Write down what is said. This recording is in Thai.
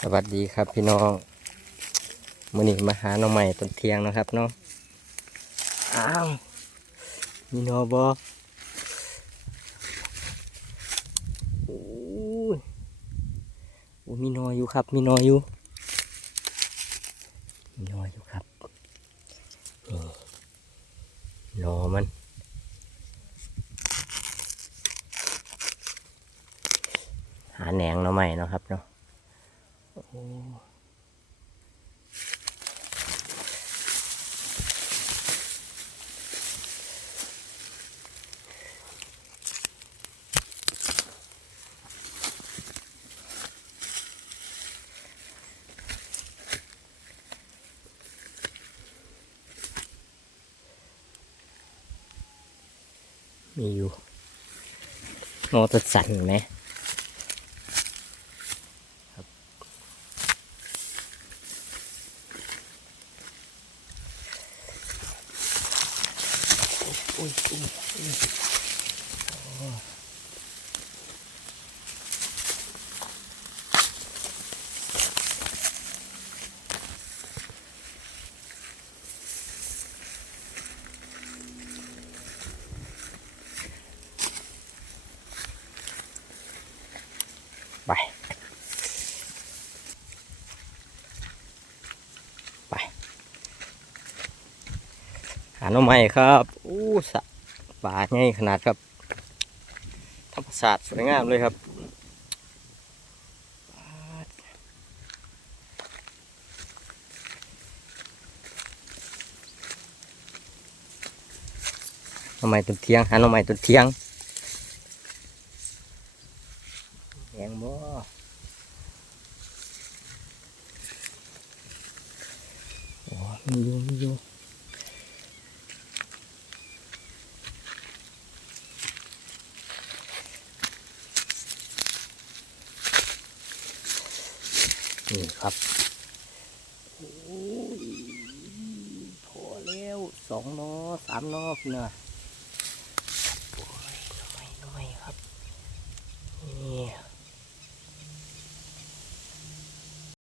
สวัสดีครับพี่น้องมื่อนี้มาหาน้องใหม่ตอนเที่ยงนะครับเนาะอ้าวมีนอบอโอ้มีนออยู่ครับ มีนออยู่มีนออยู่ครับนี่นอมันหาแหนงน่อใหม่เนาะครับเนาะโอ้ มีอยู่โนตัดสันไหม อุ้ยอุ้ยอุ้ยโอ้ไป ไป หาหน่อไม้ครับอู้สะป่าใหญ่ขนาดครับธรรมศาสตร์สวยงามเลยครับหน่อไม้ต้นเทียงหาน่อไม้ต้นเทียงแยงบ่โอ้มีอยู่มีอยู่ นี่ครับโอ้ยพอแล้วสองนอสามนอพี่นะโอ้ยทำไมทำไมครับ